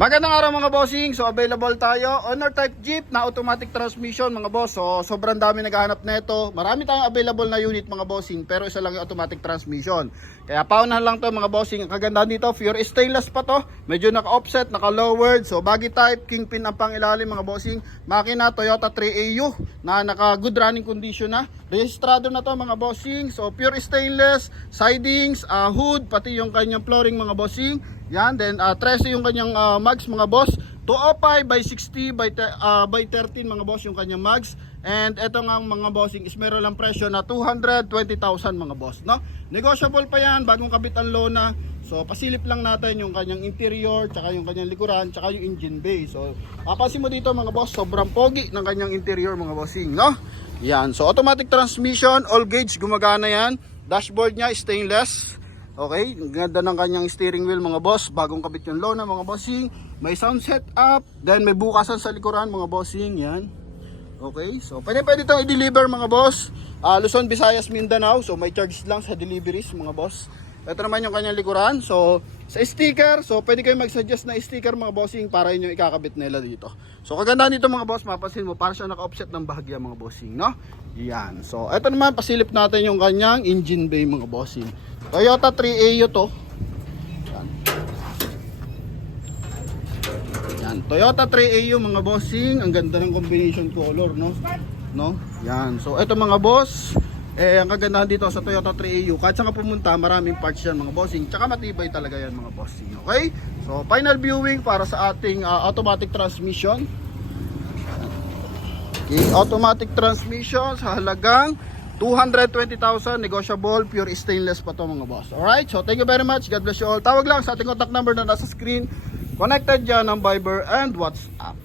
Magandang araw mga bossing. So available tayo Honor type Jeep na automatic transmission mga boss. So sobrang dami naghahanap nito. Marami tayong available na unit mga bossing, pero isa lang yung automatic transmission. Kaya paunahan lang to mga bossing. Ang kagandahan dito, pure stainless pa to. Medyo naka-offset, naka-lowered. So baggy type, kingpin ang pangilalim mga bossing. Makina Toyota 3AU na naka good running condition na. Rehistrado na to mga bossing. So pure stainless, sidings, hood, pati yung kanyang flooring mga bossing. Yan, then 13 yung kanyang mags mga boss. 205 by 60 by 13 mga boss yung kanyang mags. And eto nga mga bossing is meron lang presyo na 220,000 mga boss, no? Negotiable pa yan, bagong kabit ang lona. So pasilip lang natin yung kanyang interior, tsaka yung kanyang likuran, tsaka yung engine bay. So papansin mo dito mga boss, sobrang pogi ng kanyang interior mga bossing, no? Yan, so automatic transmission, all gauge, gumagana yan. Dashboard niya stainless. Okay, ganda ng kanyang steering wheel mga boss. Bagong kabit yung lona mga bossing. May sound set up. Then may bukasan sa likuran mga bossing. Yan. Okay, so pwede itong i-deliver mga boss. Luzon, Visayas, Mindanao. So may charges lang sa deliveries mga boss. Ito naman yung kanyang likuran. So sa sticker, so pwede kayo mag-suggest na sticker mga bossing para inyo ikakabit nila dito. So kagandahan dito mga boss, mapapansin mo para siya naka-offset ng bahagya mga bossing, no? Yan. So ito naman, pasilip natin yung kanyang engine bay mga bossing. Toyota 3AU to. Yan. Yan, Toyota 3AU mga bossing. Ang ganda ng combination color, no? No? Yan. So ito mga boss, ang kagandahan dito sa Toyota 3AU, kahit saan ka pumunta, maraming parts yan mga bossing. Tsaka matibay talaga yan mga bossing. Okay? So final viewing para sa ating automatic transmission. Okay, automatic transmission sa halagang 220,000, negotiable, pure stainless pa to mga boss. Alright, so thank you very much. God bless you all. Tawag lang sa ating contact number na nasa screen. Connected dyan ng Viber and WhatsApp.